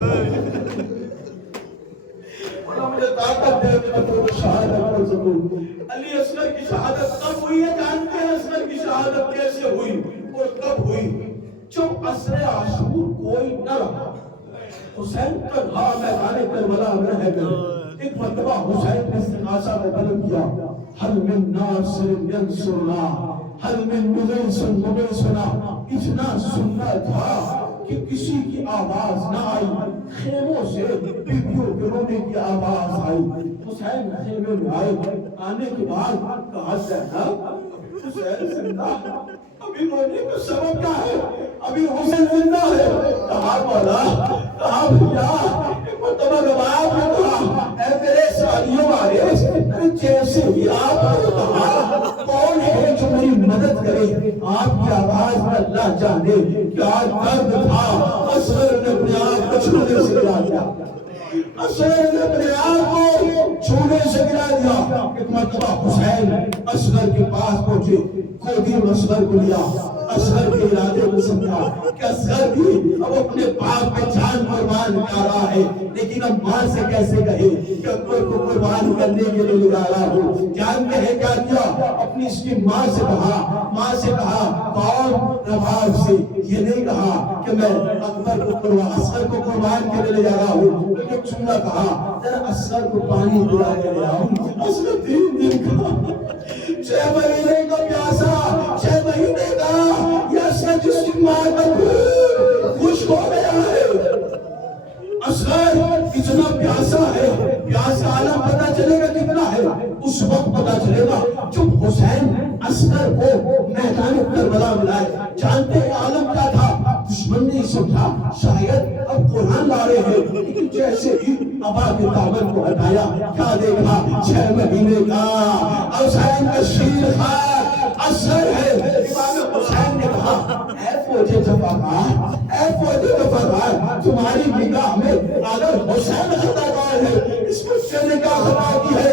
مجھے طاقت دے کہ تو شہادت کر سکوں۔ علی اصغر کی شہادت کب ہوئی ہے جانتے ہیں؟ اصغر کی شہادت کیسے ہوئی اور کب ہوئی؟ جب عصر عاشور کوئی نہ رہا، حسین تنہا میدان کربلا میں رہ گئے۔ ایک مرتبہ حسین نے استغاثہ میں طلب کیا، حل من ناصر ینصرنا، حل من مغیث مغیثنا۔ اتنا سننا تھا کہ کسی کی آواز نہ آئی، خیموں سے بیویوں کے رونے کی آواز آئی۔ حسین خیمے میں آئے، آنے کے بعد کہا زینب حسین زندہ، ابھی رونے کا سبب کیا ہے؟ ابھی حسین زندہ ہے۔ کہا مولا، کہا بھیا، ایک مرتبہ روایت میں کہا اے میرے سالیوں وارث، جیسے ہی آپ نے کہا کون ہے جو میری مدد کرے، آپ کی آواز میں اللہ جانے کیا درد تھا۔ اصغر نے اپنے آپ کو چھونے سے گرا دیا، اصغر نے اپنے آپ کو چھونے سے گرا دیا۔ ایک مرتبہ حسین اصغر کے پاس پہنچے، گودی میں اصغر کو لیا، اصغر کے ارادے کو سمجھا کہ اصغر بھی اب اپنے باپ پہ جان قربان کر رہا ہے، لیکن اب ماں سے کیسے کہے کہ اکبر کو قربان کرنے کے لیے لگا رہا ہوں۔ جانتے ہیں کیا کیا؟ اپنی اس کی ماں سے کہا کون رباب سے، یہ نہیں کہا کہ میں اکبر کو قربان، اصغر کو قربان کے لیے لے جا رہا ہوں، لیکن ایک جملہ کہا ذرا اصغر کو پانی پلا کے لے آؤں۔ اصغر 3 دن کا 6 مہینے کا پیاسا، 6 مہینے کا، یہ اصغر جس کی ماں کا خشک ہو گیا ہے۔ اصغر اتنا پیاسا ہے، پیاس کا عالم پتہ چلے گا کتنا ہے، اس وقت پتہ چلے گا جب حسین اصغر کو میدان کربلا ملائے۔ جانتے ہیں عالم کیا تھا؟ دشمن نے سمجھا شاید اب قرآن لا رہے ہیں، لیکن جیسے ہی ابا کے دامن کو ہٹایا، کیا دیکھا؟ 6 مہینے کا حسین کا شیر خاک اصغر ہے۔ امام حسین نے کہا اے فوج جفاکار، اے فوج جفاکار، تمہاری نگاہ میں اگر حسین خطا کار ہے، اس بچے نے کیا خطا کی ہے؟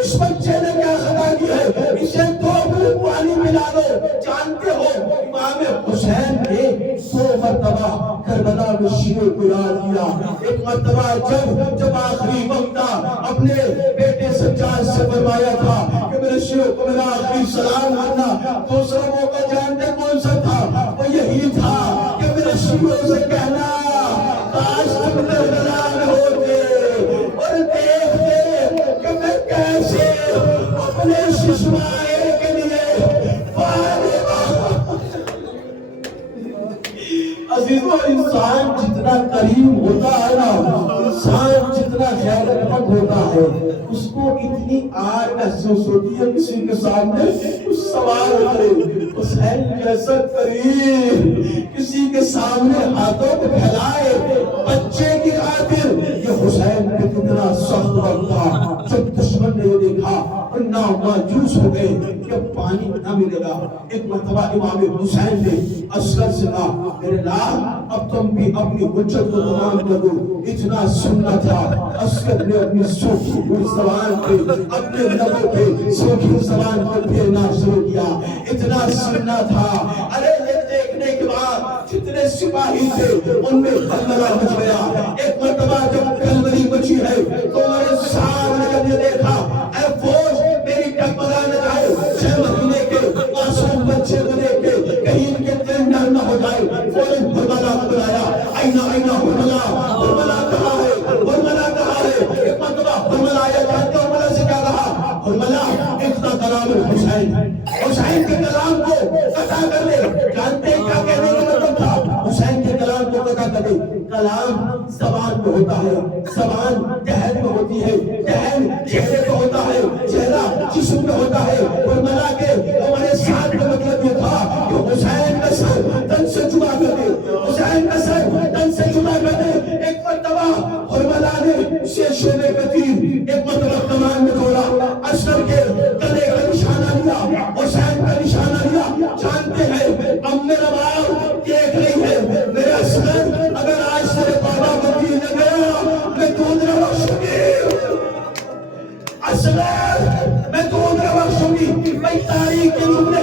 اس بچے نے کیا خطا کی ہے؟ اسے 2 گھونٹ پانی پلا دو۔ جانتے ہو امام حسین نے 2 مرتبہ کربلا میں شیعوں کو یاد کیا۔ ایک مرتبہ جب آخری وقت تھا، اپنے بیٹے سجاد سے فرمایا تھا کہ میرے شیعوں کو میرا آخری سلام کرنا۔ دوسرا موقع جانتے کون سا تھا؟ وہ یہی تھا کہ میرے شیعوں سے کہنا کاش تم کربلا میں ہوتے اور دیکھتے کہ میں کیسے اپنے ششمائے کے لیے عزیزو، انسان جتنا کریم ہوتا ہے نا، انسان جتنا غیرت مند ہوتا ہے، اس کو اتنی آر محسوس ہوتی ہے کسی کے سامنے کچھ سوال کرے۔ حسین جیسا کریم کسی کے سامنے ہاتھوں کو پھیلائے بچے کی خاطر، یہ حسین پہ کتنا سخت وقت تھا۔ جب دشمن نے یہ دیکھا اور ناماجوس ہو گئے کہ پانی نہ ملے گا، ایک مرتبہ امام حسین نے اصغر سے کہا میرے لال اب تم بھی اپنی حجت کو تمام کر دو۔ اتنا سننا تھا، اصغر نے اپنی سوکھی ہوئی زبان پہ، اپنے لبوں پہ سوکھی زبان کو پھیرنا شروع کیا۔ اتنا سننا تھا، ارے یہ دیکھنے کے بعد جتنے سپاہی تھے ان میں ہلچل مچ گیا۔ ایک مرتبہ جب کلبلی مچی ہے تو میرے سامنے جب یہ دیکھا اے فوج میری ٹکرا نہ جائے، 6 مہینے کے معصوم بچے کو دیکھ کے کہیں ان کے دل نرم نہ ہو جائے، فوراً حرملہ کو بلایا۔ اینا حرملہ، حرملہ کہاں ہے؟ حرملہ کہاں ہے؟ ایک مرتبہ حرملہ آیا، جانتے ہو حرملہ سے کیا کہا؟ حرملہ اقتا کلام الحسین، حسین کے کلام کو قطع کر لے۔ جانتے ہیں کیا کہنے کا مطلب تھا؟ حسین کے کلام کو قطع کر لے۔ کلام زبان میں ہوتا ہے، زبان ذہن میں ہوتی ہے، ذہن چہرے پہ ہوتا ہے، چہرہ جسم میں ہوتا ہے۔ حرملہ کے ہمارے ساتھ کا مطلب یہ تھا کہ حسین کا سر تن سے جدا کر دے، حسین کا سر تن سے جدا کر دے۔ ایک مرتبہ حرملہ نے شیشے میں تیر ایک مرتبہ کمان میں کھولا، اصغر کے گلے کا نشانہ لیا، حسین کا نشانہ لیا۔ جانتے ہیں ام رباب دیکھ رہی ہے میرے اصغر اگر آج سے بابا کو تیر نہ گیا میں دودھ نہ بخشوں گی، اصغر میں دودھ نہ بخشوں گی۔ میں تاریخ کے نمرے